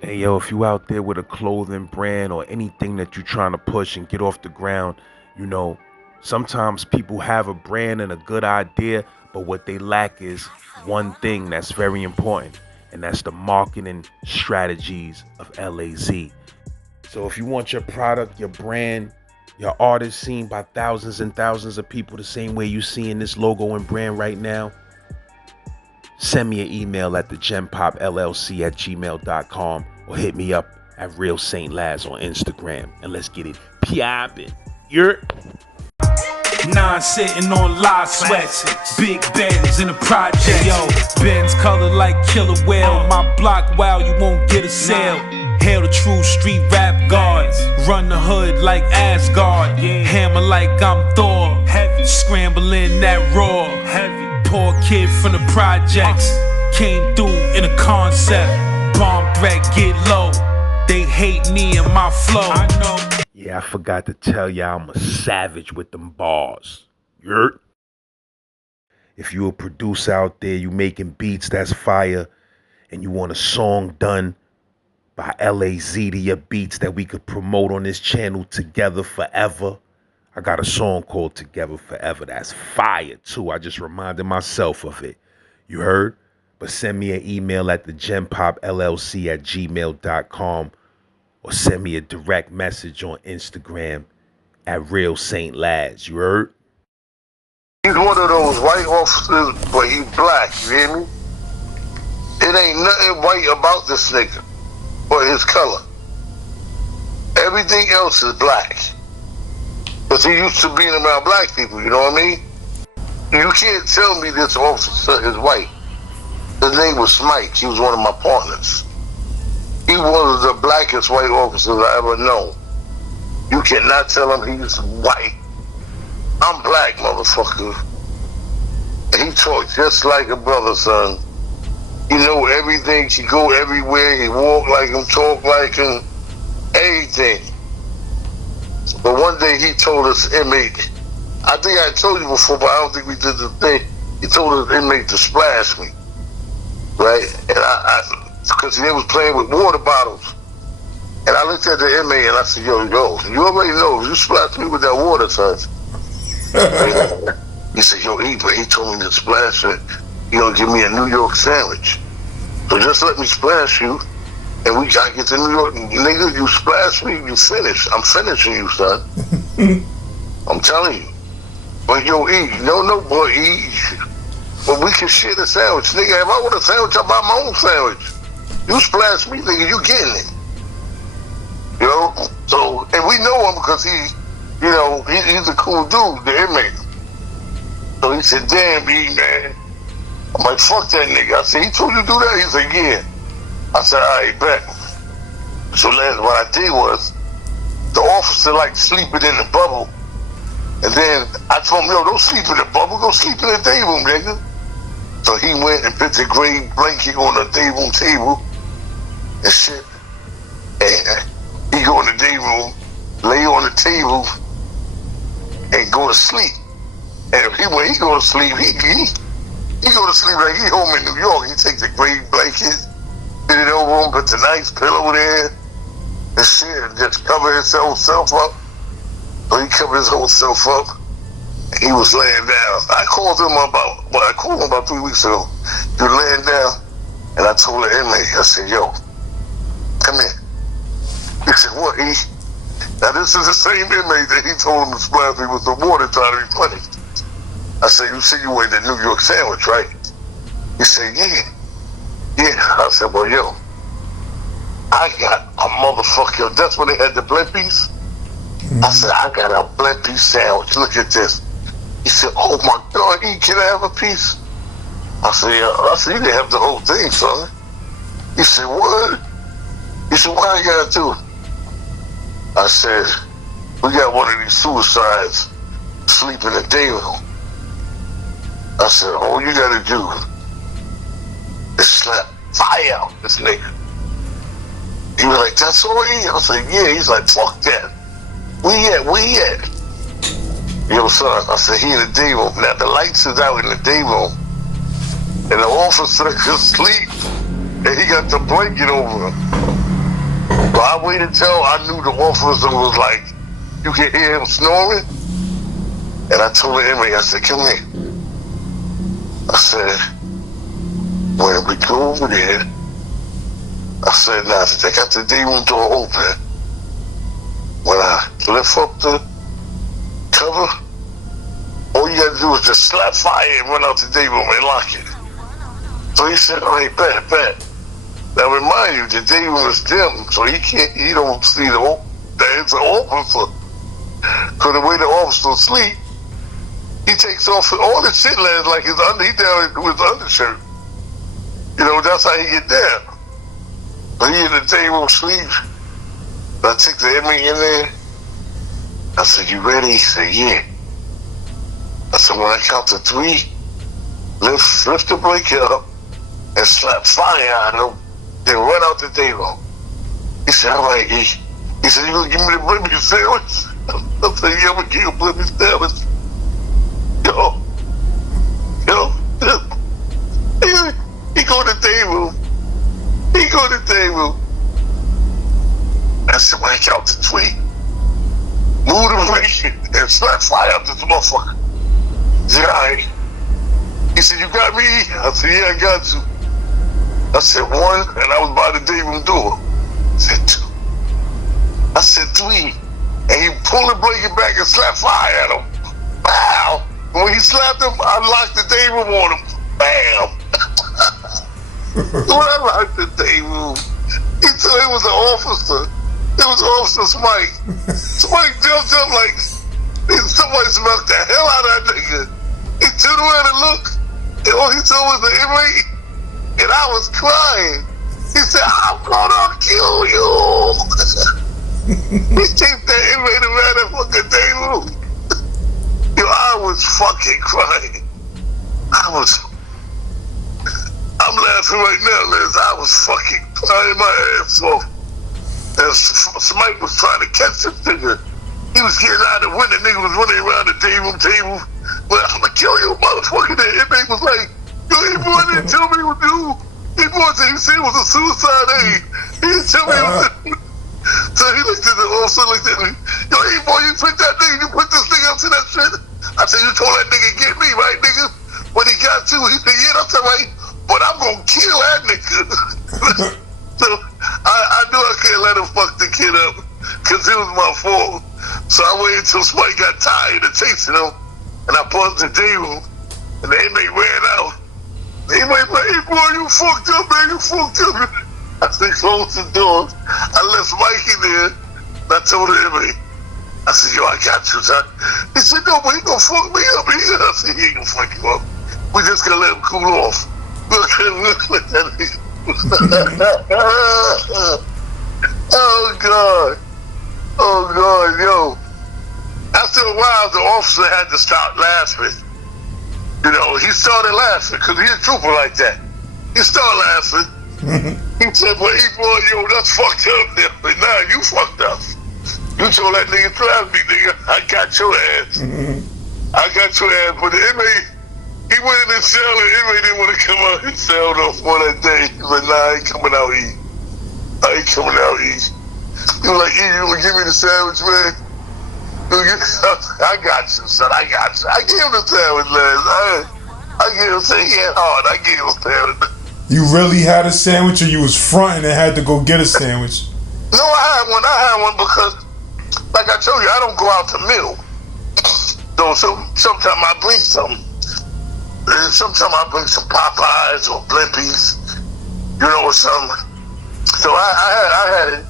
Hey yo, if you out there with a clothing brand or anything that you're trying to push and get off the ground, you know, sometimes people have a brand and a good idea, but what they lack is one thing that's very important, and that's the marketing strategies of LAZ. So if you want your product, your brand, your artist seen by thousands and thousands of people the same way you seeing this logo and brand right now, send me an email at thegempopllc@gmail.com or hit me up at Real Saint Laz on Instagram and let's get it poppin'. You're Nine sitting on live sweats, big Benz in the project. Yo, Benz colored like killer whale. My block, wow, you won't get a sale. Hail the true street rap guards. Run the hood like Asgard. Hammer like I'm Thor. Scrambling that raw. Poor kid from the projects. Came through in a concept. Bomb threat, get low. They hate me and my flow. I know. Yeah, I forgot to tell y'all I'm a savage with them bars. Yurt. If you a producer out there, you making beats that's fire, and you want a song done by LAZ to your beats that we could promote on this channel together forever, I got a song called Together Forever that's fire too. I just reminded myself of it. You heard? But send me an email at thegempopllc@gmail.com or send me a direct message on Instagram at Real Saint Laz. You heard? He's one of those white officers, but he's black, you hear me? It ain't nothing white about this nigga but his color. Everything else is black. Because he used to being around black people, you know what I mean? You can't tell me this officer is white. His name was Mike. He was one of my partners. He was the blackest white officer I ever known. You cannot tell him he's white. I'm black, motherfucker. And he talks just like a brother, son. He know everything. He go everywhere. He walk like him, talk like him, everything. But one day he told us inmate, I think I told you before, but I don't think we did the thing. He told us inmate to splash me, right? And because they was playing with water bottles. And I looked at the inmate and I said, yo, you already know, you splashed me with that water, son. He said, yo, he told me to splash it. You know, give me a New York sandwich. So just let me splash you, and I get to New York. Nigga, you splash me, you finish. I'm finishing you, son. I'm telling you. But yo, E, no, boy, E. But we can share the sandwich. Nigga, if I want a sandwich, I buy my own sandwich. You splash me, nigga, you getting it. You know? So, and we know him because he's a cool dude, the inmate. So he said, damn, E, man. I'm like, fuck that nigga. I said, he told you to do that? He said, yeah. I said, all right, bet. So what I did was, the officer like sleeping in the bubble. And then I told him, yo, don't sleep in the bubble, go sleep in the day room, nigga. So he went and put the gray blanket on the day room table and shit. And he go in the day room, lay on the table, and go to sleep. And when he go to sleep, he go to sleep like he home in New York. He take the gray blanket, put it over him, put the nice pillow there, and shit, and just cover his whole self up. So he covered his whole self up, and he was laying down. I called him about 3 weeks ago. He was laying down, and I told the inmate, I said, yo, come here. He said, what, E? Now this is the same inmate that he told him to splash me with the water trying to be funny. I said, you said you ate the New York sandwich, right? He said, yeah. I said, well, yo, I got a motherfucker. That's when they had the blimp piece. I said, I got a blimp piece sandwich. Look at this. He said, oh my God, E, can I have a piece? I said, yeah. I said, you didn't have the whole thing, son. He said, what? He said, why I gotta do it? I said, we got one of these suicides sleep in the day room. I said, all you gotta do is slap fire out this nigga. He was like, that's all he? I was like, yeah. He's like, fuck that. We at? Yo, son, I said, he in the day room. Now, the lights is out in the day room. And the officer could sleep. And he got the blanket over him. So I waited till I knew the officer was like, you can hear him snoring. And I told the inmate, I said, come here. I said, when we go over there, I said, now, they got the day room door open. When I lift up the cover, all you gotta do is just slap fire and run out the day room and lock it. So he said, all right, bet. Now remind you, the day room is dim, so he don't see that it's an officer. So the way the officer sleep, he takes off all his shit lands like he down with his undershirt. You know, that's how he get down. But he in the day room sleep. I took the inmate in there. I said, you ready? He said, yeah. I said, when I count to 3, lift the blanket up and slap fire on him, then run out the day room. He said, all right, E. He said, you gonna give me the blimmy sandwich? I said, yeah, I'm gonna give you a blimmy sandwich. Yo. He go to the day room. I said, when I count to 3, move the blanket and slap fire up this motherfucker. He said, all right. He said, you got me? I said, yeah, I got you. I said, 1, and I was by the day room door. I said, 2. I said, 3. And he pulled the blanket back and slapped fire at him. Wow. When he slapped him, I locked the day room on him. Bam. When I locked the day room, he told it was an officer. It was Officer Smike. Smike jumped up like somebody smoked the hell out of that nigga. He turned around and looked, and all he saw was the inmate, and I was crying. He said, I'm gonna kill you. He chased that inmate around that fucking day room. Yo, I was fucking crying. I'm laughing right now, Liz. I was fucking crying my ass off. And Smike was trying to catch this nigga. He was getting out of the window. Nigga was running around the day room table. Well, I'm gonna kill you, motherfucker. The inmate was like, yo, E-Boy didn't tell me it was you. E-Boy said he said it was a suicide aid. He didn't tell me it was you. So he looked at the officer, looked at me. Yo, E-Boy, you put this nigga up to that shit? I said, you told that nigga get me, right, nigga? When he got to, he said, yeah, that's all right. But I'm gonna kill that nigga. So I knew I couldn't let him fuck the kid up, because it was my fault. So I waited until Spike got tired of chasing him, and I buzzed the day room, and the inmate ran out. The inmate like, hey boy, you fucked up, man, you fucked up. I said, close the door. I left Mike in there, and I told the inmate, I said, yo, I got you, son. He said, no, but he gonna fuck me up. I said, he ain't gonna fuck you up. We just gonna let him cool off. Look at that nigga. Oh God, yo. After a while, the officer had to stop laughing. You know, he started laughing because he's a trooper like that. He started laughing. He said, well, E-Boy, yo, that's fucked up there. But nah, you fucked up. You told that nigga slap me, nigga. I got your ass. I got your ass. But the inmate, he went in his cell, and the inmate didn't want to come out his cell no more that day. He was like, nah, I ain't coming out eat. I ain't coming out eat. He was like, E, you gonna give me the sandwich, man? I got you, son. I got you. I gave him the sandwich, man. I gave him, say he had hard. I gave him a sandwich. You really had a sandwich, or you was fronting and had to go get a sandwich? No, I had one because, like I told you, I don't go out to meal. So sometimes I bring something. Sometimes I bring some Popeyes or Blimpies, you know, or something. So I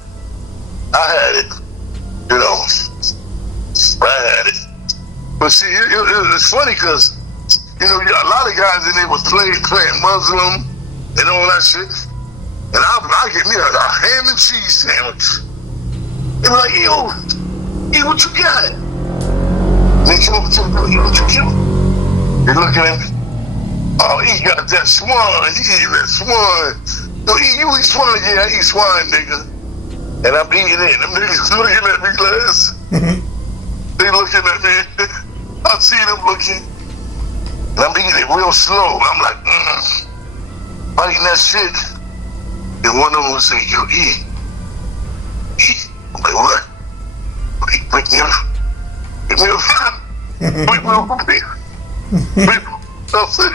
had it, you know. I had it. But see, it's funny because, you know, a lot of guys in there was playing Muslim and all that shit. And I get me a ham and cheese sandwich. They were like, yo, what you got? They come up to me, yo, what you got? They looking at me. Oh, he got that swine. He eat that swine. Yo, you eat swine? Yeah, I eat swine, nigga. And I'm eating it. Them niggas looking at me last. They looking at me. I see them looking. And I'm eating it real slow. I'm like, biting that shit. And one of them would say, yo, E, I'm like, what? Pick me up. Pick me up. Pick me up. I said,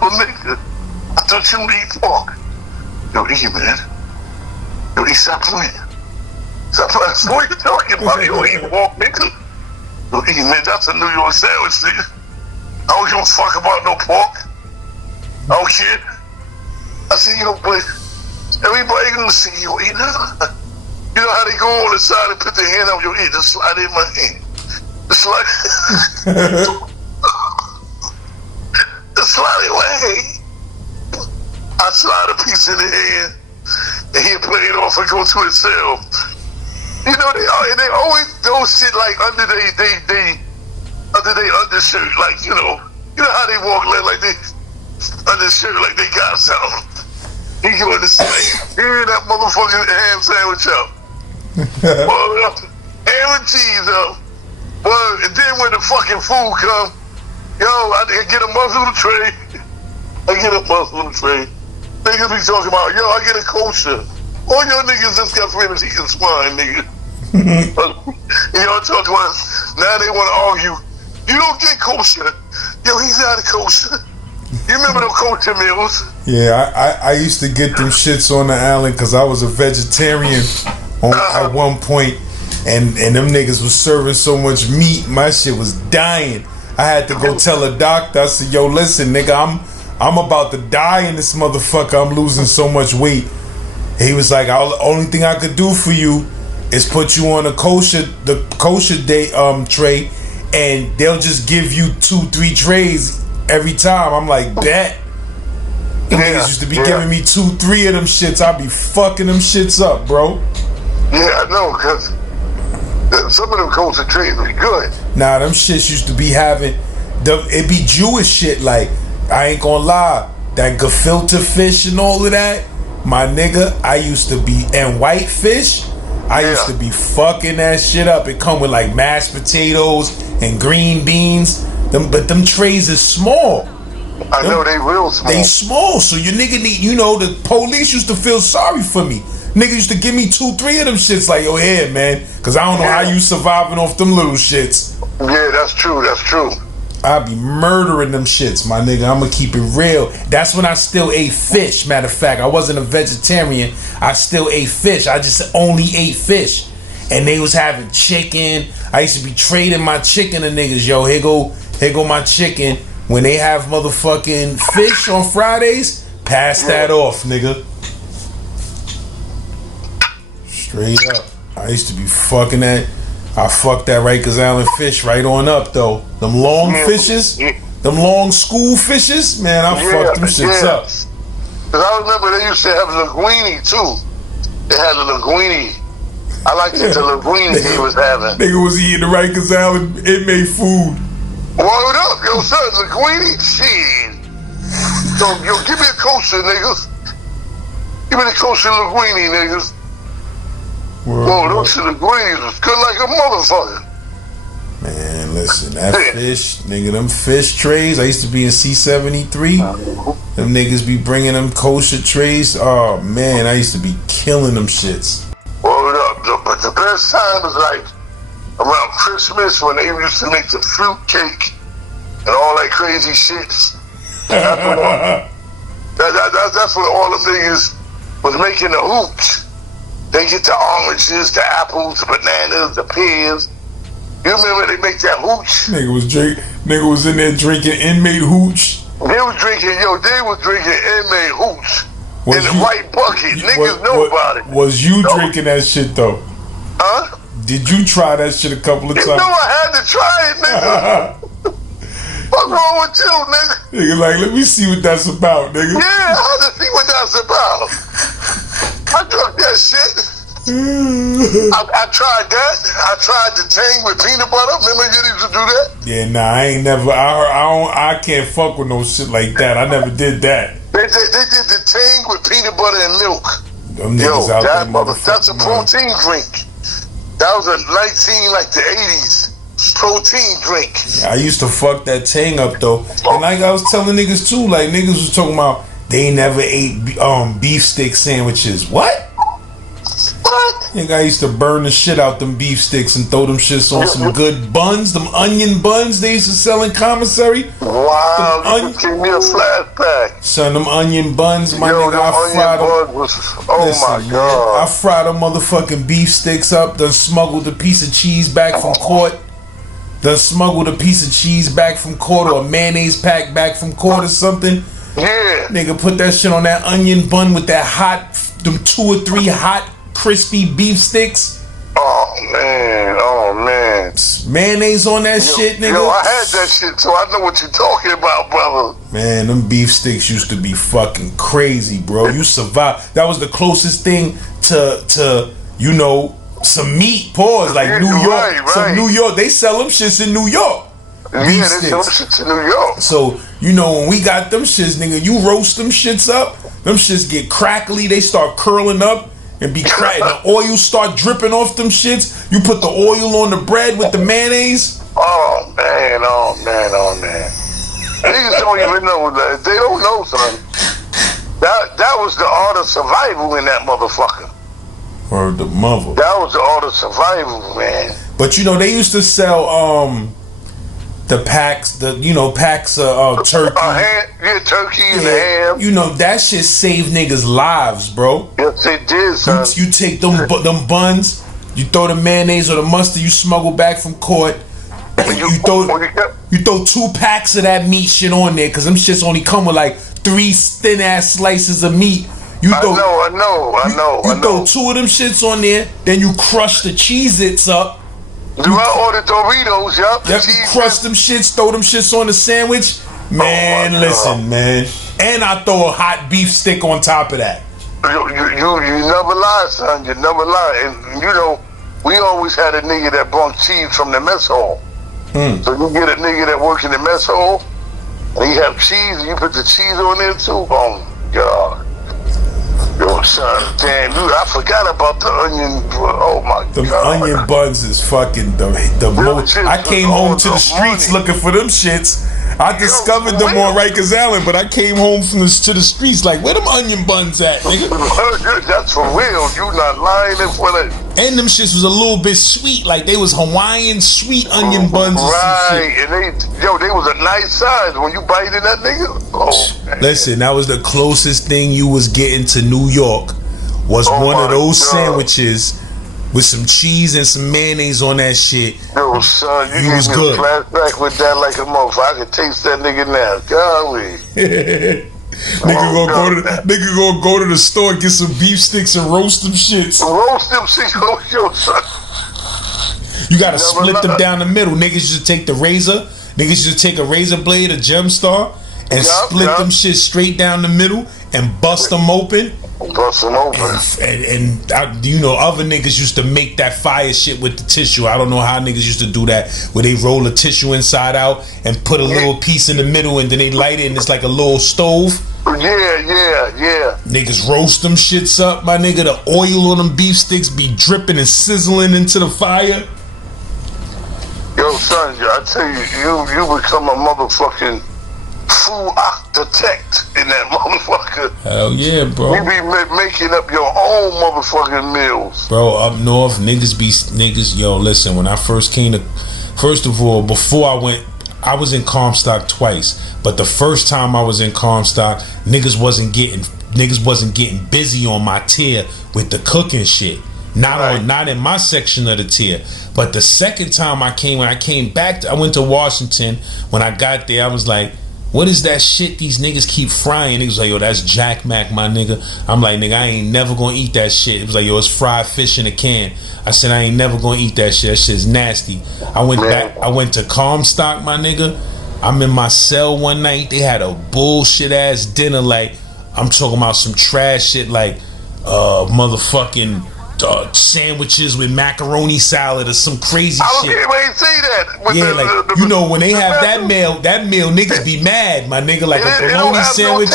well, nigga, I thought you need pork. Yo, E, man. Yo, E, stop playing. Stop playing. What are you talking about? Yo, E, pork, nigga. Yo, E, man, that's a New York sandwich, nigga. I don't give a fuck about no pork. I don't care. I said, you know, but everybody gonna see you eat now. You know how they go on the side and put their hand on your ear, just slide it in my hand. Just slide. Just slide it away. I slide a piece in the hand, and he'll play it off and go to his cell. You know, they always do shit like under they undershirt, like, you know how they walk like they undershirt, like they got something. He go in the side, here that motherfucking ham sandwich up. Well, ham and cheese up. Well, and then when the fucking food come, yo, I get a muzzle tray. Niggas be talking about, yo, I get a kosher. All your niggas just got finished eating swine, nigga. Y'all talking about, now they want to argue, you don't get kosher. Yo, he's not a kosher. You remember them kosher meals? Yeah, I used to get them shits on the island because I was a vegetarian at one point, and them niggas was serving so much meat, my shit was dying. I had to go tell a doctor. I said, yo, listen, nigga, I'm about to die in this motherfucker. I'm losing so much weight. He was like, the only thing I could do for you is put you on the kosher day tray, and they'll just give you 2-3 trays every time. I'm like, bet. Niggas used to be giving me 2-3 of them shits. I be fucking them shits up, bro. Yeah, I know, cause some of them kosher trays be good. Nah, them shits used to be having it be Jewish shit. Like, I ain't gonna lie, that gefilte fish and all of that, my nigga, I used to be, and white fish, I used to be fucking that shit up. It come with like mashed potatoes and green beans. But them trays is small. I know, they real small. They small, so your nigga need, the police used to feel sorry for me. Nigga used to give me 2-3 of them shits like, yo, here, man, cause I don't know how you surviving off them little shits. Yeah, that's true. I be murdering them shits, my nigga. I'ma keep it real. That's when I still ate fish. Matter of fact, I wasn't a vegetarian. I still ate fish. I just only ate fish. And they was having chicken. I used to be trading my chicken to niggas. Yo, here go my chicken. When they have motherfucking fish on Fridays, pass that off, nigga. Straight up. I used to be fucking that. I fucked that Rikers Island fish right on up, though. Them long fishes, them long school fishes, man, I fucked them shits up. Cause I remember they used to have linguine too. They had a linguine. I liked the linguine he was having. Nigga was eating the Rikers Island inmate food. Word up, yo, son, linguine, shit. So, yo, give me a kosher, niggas. Give me the kosher linguine, niggas. Whoa, those linguines was good like a motherfucker. Man, listen, that fish, nigga, them fish trays. I used to be in C-73. Them niggas be bringing them kosher trays. Oh, man, I used to be killing them shits. Word up, but the best time was like around Christmas when they used to make the fruit cake and all that crazy shit. That's when all the niggas was making the hooch. They get the oranges, the apples, the bananas, the pears. You remember they make that hooch? Nigga was in there drinking inmate hooch. They was drinking inmate hooch in the white bucket. Niggas know about it. Was you drinking that shit though? Huh? Did you try that shit a couple of times? You know I had to try it, nigga. What's wrong with you, nigga? Nigga, like, let me see what that's about, nigga. Yeah, I had to see what that's about. I drunk that shit. I tried that. I tried the Tang with peanut butter. Remember you used to do that? Yeah, nah, I ain't never. I can't fuck with no shit like that. I never did that. They did the Tang with peanut butter and milk. Them niggas out there, that's a protein drink. That was a 19 like the 80s protein drink. Yeah, I used to fuck that Tang up though, and like I was telling niggas too, like niggas was talking about they never ate beef stick sandwiches. What? What? Nigga, I used to burn the shit out them beef sticks and throw them shits on some good buns, them onion buns they used to sell in Commissary. Wow, you give me a flashback. Son, them onion buns, my nigga, I fried them. My God. I fried them motherfucking beef sticks up, then smuggled a piece of cheese back from court. Or a mayonnaise pack back from court or something. Yeah. Nigga, put that shit on that onion bun with that hot, them 2 or 3 hot, crispy beef sticks. Oh man. Mayonnaise on that shit, nigga. Yo, I had that shit, so I know what you're talking about, brother. Man, them beef sticks used to be fucking crazy, bro. You survived. That was the closest thing to you know, some meat. Pause, like New York. Right. Some New York. They sell them shits in New York. Yeah, they sell them shits in New York. So, you know, when we got them shits, nigga, you roast them shits up, them shits get crackly, they start curling up and be cracked. The oil start dripping off them shits. You put the oil on the bread with the mayonnaise. Oh man. Niggas don't even know that. They don't know, son. That was the art of survival in that motherfucker. Or the mother. That was the art of survival, man. But you know, they used to sell the packs, packs of turkey. Turkey and the ham. You know, that shit saved niggas' lives, bro. Yes, it did, son. You take them buns, you throw the mayonnaise or the mustard you smuggle back from court. You throw 2 packs of that meat shit on there, cause them shits only come with like 3 thin ass slices of meat. I know. You throw 2 of them shits on there, then you crush the Cheez-Its up. I ordered Doritos, yup. You crush them shits, throw them shits on the sandwich. Man, listen, man. And I throw a hot beef stick on top of that. You never lie, son. You never lie. And you know, we always had a nigga that brought cheese from the mess hall. So you get a nigga that work in the mess hall, and he have cheese, and you put the cheese on there too. Oh my God. Yo, son, damn, dude, I forgot about the onion. Oh my God. The onion buns is fucking the most. I came home to the streets looking for them shits. I discovered them on Rikers Island, but I came home to the streets like, where them onion buns at, nigga? That's for real. You not lying in front of. And them shits was a little bit sweet, like they was Hawaiian sweet onion buns. Right, and they was a nice size when you bite in that nigga. Oh, listen, that was the closest thing you was getting to New York. Was one of those sandwiches with some cheese and some mayonnaise on that shit. Yo, son, you was gave me good. a flashback with that like a motherfucker. I can taste that nigga now. Golly. Nigga gonna go to the store and get some beef sticks and roast them shits. Roast them shits, yo, son. You gotta split them down the middle. Niggas just take the razor. Niggas just take a razor blade, a gem star, and split them shits straight down the middle and bust them open. Bust them open. And you know, other niggas used to make that fire shit with the tissue. I don't know how niggas used to do that, where they roll the tissue inside out and put a little piece in the middle, and then they light it, and it's like a little stove. Yeah. Niggas roast them shits up, my nigga. The oil on them beef sticks be dripping and sizzling into the fire. Yo, son, I tell you, you become a motherfucking food architect in that motherfucker. Hell yeah, bro. You be making up your own motherfucking meals. Bro, up north, yo, listen, when I first came to, first of all, before I was in Comstock twice, but the first time I was in Comstock, niggas wasn't getting busy on my tier with the cooking shit. Not in my section of the tier. But the second time when I came back, I went to Washington. When I got there, I was like, what is that shit these niggas keep frying? Niggas like, yo, that's Jack Mac, my nigga. I'm like, nigga, I ain't never gonna eat that shit. It was like, yo, it's fried fish in a can. I said, I ain't never gonna eat that shit. That shit's nasty. I went to Comstock, my nigga. I'm in my cell one night. They had a bullshit ass dinner. Like, I'm talking about some trash shit, like motherfucking sandwiches with macaroni salad or some crazy shit. I ain't say that. You know, when they have that meal, niggas be mad, my nigga. Like a bologna sandwich.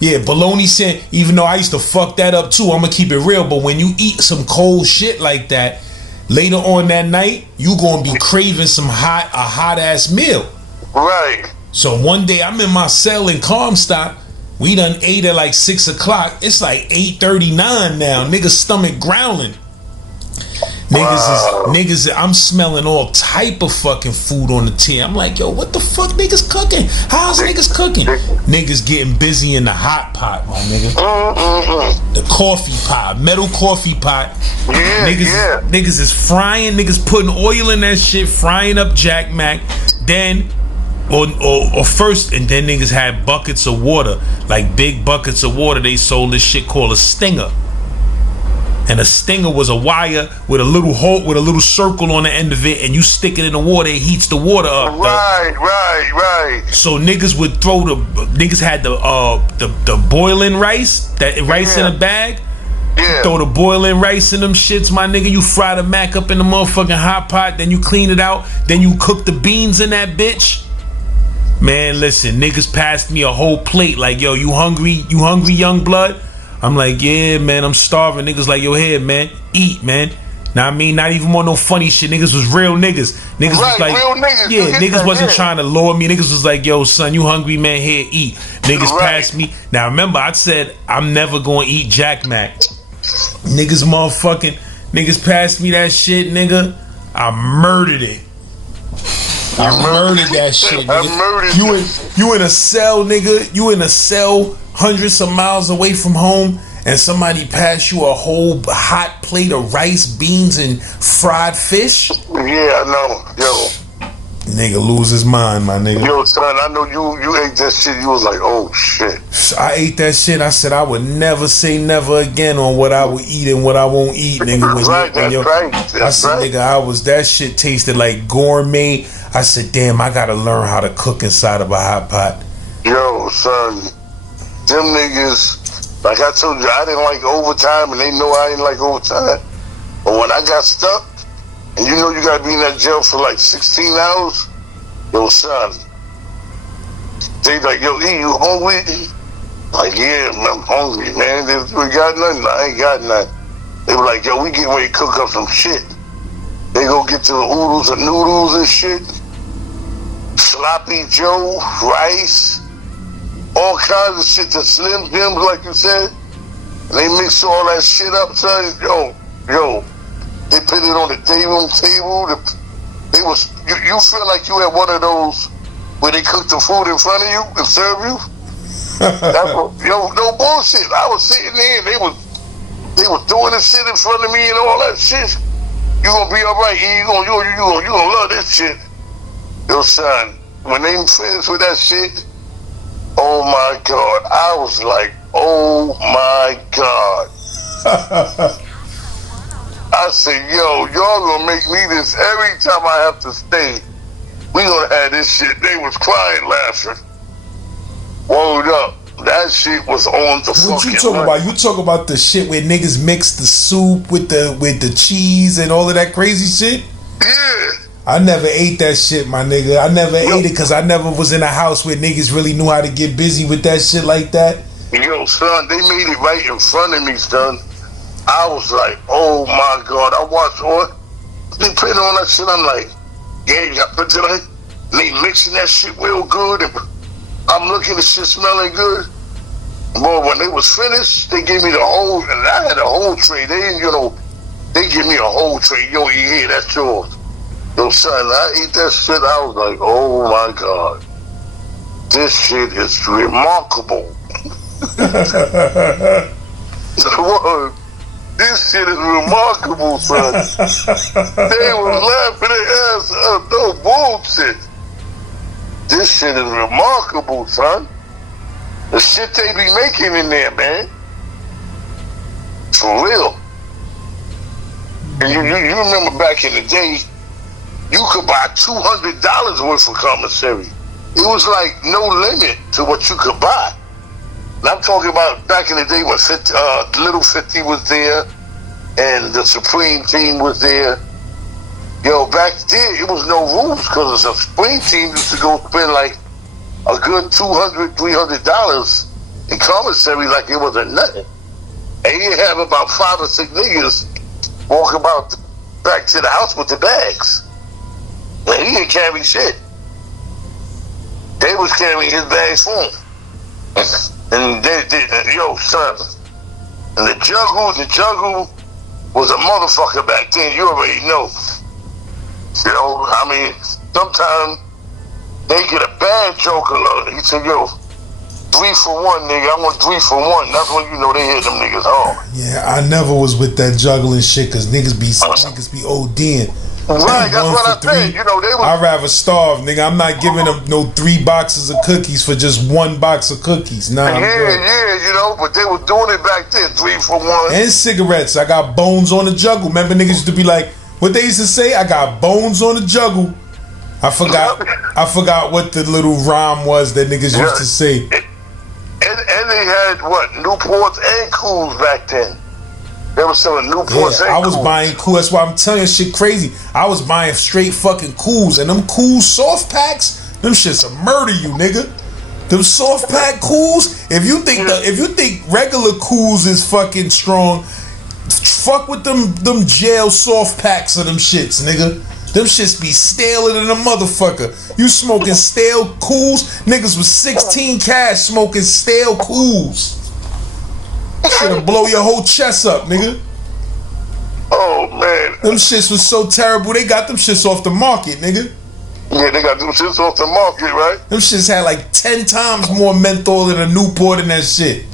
Yeah, bologna sandwich. Even though I used to fuck that up too, I'm gonna keep it real. But when you eat some cold shit like that, later on that night, you gonna be craving a hot ass meal. Right. So one day I'm in my cell in Comstock. We done ate at like 6 o'clock. It's like 8:39 now. Niggas stomach growling. Niggas, I'm smelling all type of fucking food on the tin. I'm like, yo, what the fuck niggas cooking? How's niggas cooking? Niggas getting busy in the hot pot, my nigga. The coffee pot, metal coffee pot. Niggas is frying, niggas putting oil in that shit, frying up Jack Mac. Then, or first, and then niggas had buckets of water, like big buckets of water. They sold this shit called a stinger. And a stinger was a wire with a little hole, with a little circle on the end of it, and you stick it in the water, it heats the water up. Right. So niggas would throw niggas had the boiling rice, that rice in a bag. Yeah. Throw the boiling rice in them shits, my nigga. You fry the mac up in the motherfucking hot pot, then you clean it out, then you cook the beans in that bitch. Man, listen, niggas passed me a whole plate like, yo, you hungry, young blood? I'm like, yeah, man, I'm starving. Niggas like, yo, here, man, eat, man. Now, I mean, not even more no funny shit. Niggas was real niggas. Niggas was like, real niggas. Yeah, niggas wasn't trying to lure me. Niggas was like, yo, son, you hungry, man, here, eat. Niggas passed me. Now, remember, I said, I'm never going to eat Jack Mac. Niggas passed me that shit, nigga. I murdered it. I murdered that shit, nigga. You in a cell, nigga. You in a cell hundreds of miles away from home, and somebody pass you a whole hot plate of rice, beans, and fried fish? Yeah, I know. Yo. Nigga lose his mind, my nigga. Yo, son, I know you ate that shit. You was like, oh, shit. I ate that shit. I said I would never say never again on what I would eat and what I won't eat, nigga. I said, nigga, that shit tasted like gourmet. I said, damn, I gotta learn how to cook inside of a hot pot. Yo, son, them niggas, like I told you, I didn't like overtime, and they know I didn't like overtime. But when I got stuck, and you know you gotta be in that jail for like 16 hours, yo, son, they like, yo, E, you hungry? Like, yeah, man, I'm hungry, man. We got nothing? I ain't got nothing. They were like, yo, we getting ready to cook up some shit. They go get to the oodles and noodles and shit. Sloppy Joe, rice, all kinds of shit, the Slim Jims, like you said. And they mix all that shit up, son. Yo, they put it on the day room table. You feel like you had one of those where they cook the food in front of you and serve you. No bullshit. I was sitting there and they was doing this shit in front of me and all that shit. You gonna be all right. You gonna love this shit. Yo, son, when they finished with that shit, oh my God, I was like, oh my God. I said, yo, y'all gonna make me this every time I have to stay. We gonna have this shit. They was crying, laughing. Word up. That shit was on the fucking. What you talking about? You talk about the shit where niggas mix the soup with the cheese and all of that crazy shit? Yeah. I never ate that shit, my nigga. I never ate it because I never was in a house where niggas really knew how to get busy with that shit like that. Yo, son, they made it right in front of me, son. I was like, oh my God. I watched all they put on that shit. I'm like, yeah, you got put it on. They mixing that shit real good. And I'm looking at shit smelling good. Boy, when they was finished, they gave me the whole, and I had a whole tray. They give me a whole tray. Yo, you hear, that's yours. Yo, son, I ate that shit. I was like, oh my God. This shit is remarkable. This shit is remarkable, son. They was laughing their ass up. No bullshit. This shit is remarkable, son. The shit they be making in there, man. For real. And you remember back in the day, you could buy $200 worth of commissary. It was like no limit to what you could buy. And I'm talking about back in the day when Little 50 was there and the Supreme Team was there. Yo, back then, it was no rules because the Supreme Team used to go spend like a good $200, $300 in commissary like it wasn't nothing. And you have about 5 or 6 niggas walk about back to the house with the bags. And he didn't carry shit. They was carrying his bags for him. And yo, son, and the jungle was a motherfucker back then. You already know. You know, I mean, sometimes they get a bad joke alert. He said, yo, 3 for 1, nigga. I want 3 for 1. That's when you know they hit them niggas hard. Yeah, I never was with that juggling shit because niggas be ODing. Right, that's what I said. You know, they was. I'd rather starve, nigga. I'm not giving them no 3 boxes of cookies for just 1 box of cookies. Nah, yeah, you know, but they was doing it back then, 3 for 1. And cigarettes. I got bones on the juggle. Remember, niggas used to be like, what they used to say? I got bones on the juggle. I forgot what the little rhyme was that niggas used to say. And they had what, Newports and Cools back then. They were selling Newports and I was Cools. buying Cool. That's why I'm telling you shit crazy. I was buying straight fucking Cools, and them Cool soft packs, them shits will murder you, nigga. Them soft pack Cools. If you think regular Cools is fucking strong, fuck with them jail soft packs of them shits, nigga. Them shits be staler than a motherfucker. You smoking stale Cools? Niggas was 16 cash smoking stale Cools. Shit'll blow your whole chest up, nigga. Oh, man. Them shits was so terrible, they got them shits off the market, nigga. Yeah, they got them shits off the market, right? Them shits had like 10 times more menthol than a Newport and that shit.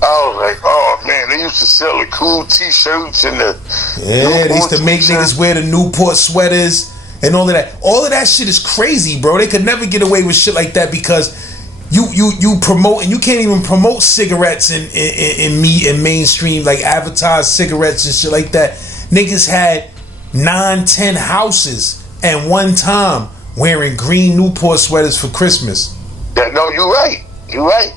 I was like, oh, man, they used to sell the cool T-shirts and the... Yeah, they used to make niggas wear the Newport sweaters and all of that. All of that shit is crazy, bro. They could never get away with shit like that because you promote, and you can't even promote cigarettes in mainstream, like advertise cigarettes and shit like that. Niggas had 9-10 houses at one time wearing green Newport sweaters for Christmas. Yeah, no, you're right. You're right.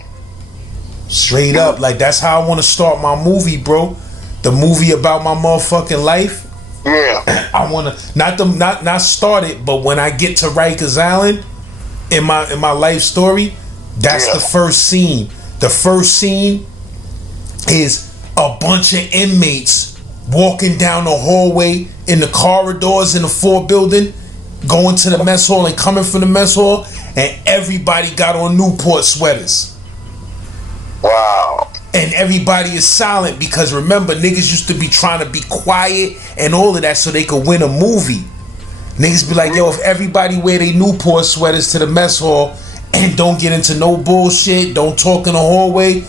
Straight up, like that's how I want to start my movie, bro. The movie about my motherfucking life. Yeah. I want to not start it, but when I get to Rikers Island in my life story, that's the first scene. The first scene is a bunch of inmates walking down the hallway in the corridors in the 4 building, going to the mess hall and coming from the mess hall, and everybody got on Newport sweaters. Wow. And everybody is silent because remember, niggas used to be trying to be quiet and all of that so they could win a movie. Niggas be like, yo, if everybody wear their Newport sweaters to the mess hall and don't get into no bullshit, don't talk in the hallway,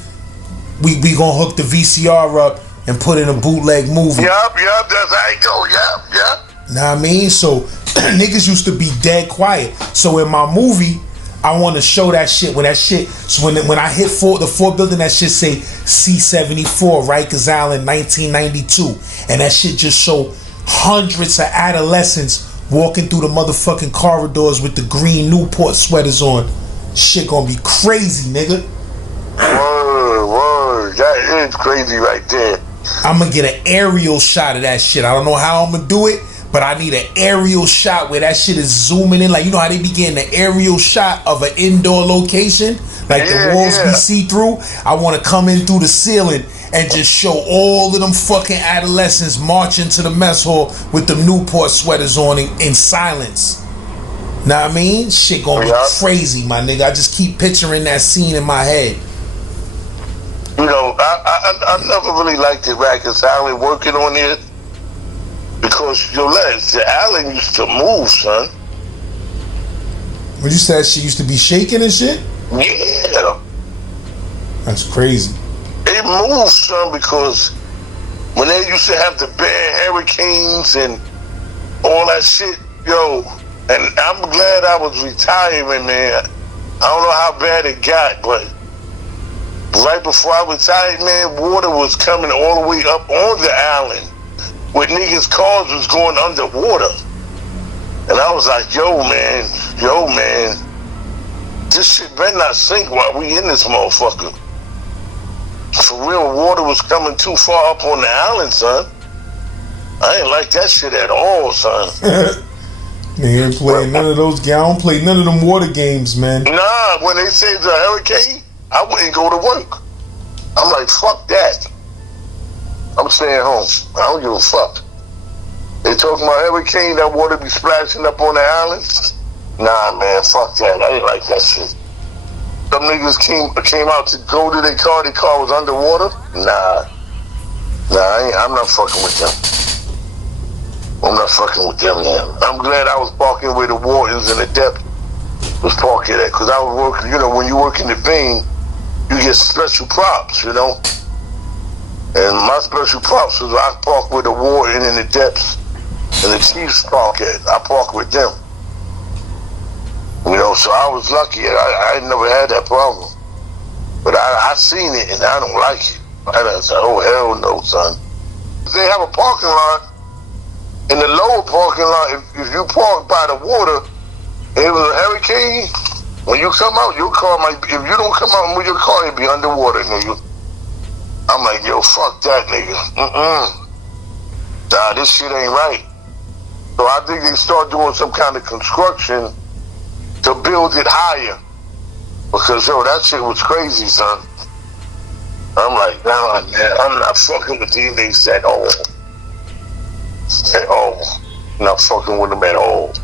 we gonna hook the VCR up and put in a bootleg movie. Yup, that's how it go. Yup. Know what I mean? So niggas used to be dead quiet. So in my movie, I want to show that shit when that shit. So when I hit the 4 building, that shit say C-74 Rikers Island 1992, and that shit just show hundreds of adolescents walking through the motherfucking corridors with the green Newport sweaters on. Shit gonna be crazy, nigga. Word, that is crazy right there. I'm gonna get an aerial shot of that shit. I don't know how I'm gonna do it, but I need an aerial shot where that shit is zooming in. Like, you know how they be getting an aerial shot of an indoor location? Like the walls be see-through? I want to come in through the ceiling and just show all of them fucking adolescents marching to the mess hall with them Newport sweaters on in silence. Know what I mean? Shit gonna be crazy, my nigga. I just keep picturing that scene in my head. You know, I never really liked the Rikers Island working on it. Because, yo, the island used to move, son. When you said she used to be shaking and shit? Yeah. That's crazy. It moved, son, because when they used to have the bad hurricanes and all that shit, yo, and I'm glad I was retiring, man. I don't know how bad it got, but right before I retired, man, water was coming all the way up on the island. With niggas' cars was going underwater. And I was like, yo, man, this shit better not sink while we in this motherfucker. For real, water was coming too far up on the island, son. I ain't like that shit at all, son. You ain't playing none of those games. I don't play none of them water games, man. Nah, when they say the hurricane, I wouldn't go to work. I'm like, fuck that. I'm staying home. I don't give a fuck. They talking about hurricane, that water be splashing up on the island. Nah, man, fuck that. I ain't like that shit. Some niggas came out to go to their car was underwater. Nah, I'm not fucking with them. I'm not fucking with them, man. I'm glad I was parking where the wardens and the depth was parking at, because I was working, you know, when you work in the vein, you get special props, you know? And my special props was I park with the warden in the depths, and the chiefs park at. I park with them. You know, so I was lucky. I never had that problem. But I seen it, and I don't like it. I said, oh, hell no, son. They have a parking lot. In the lower parking lot, if you park by the water, and it was a hurricane, when you come out, your car might be, if you don't come out with your car, it'll be underwater, nigga. I'm like, yo, fuck that, nigga. Nah, this shit ain't right. So I think they start doing some kind of construction to build it higher. Because, yo, that shit was crazy, son. I'm like, nah, man, I'm not fucking with these niggas at all. At all. Not fucking with them at all.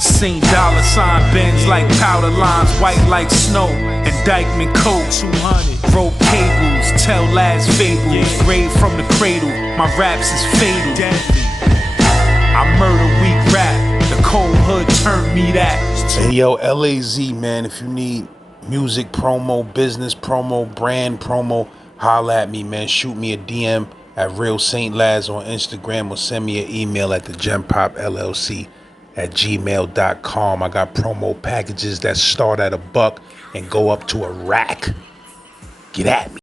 Seen dollar sign bends like powder lines, white like snow. Indictment code 200. Rope cables, tell lads fables. Grave from the cradle, my raps is fatal. Deadly. I murder weak rap. The cold hood turned me that. Hey yo, LAZ, man, if you need music promo, business promo, brand promo, holla at me, man. Shoot me a DM at Real Saint Laz on Instagram, or send me an email at thegenpopllc@gmail.com. I got promo packages that start at $1 and go up to a rack. Get at me.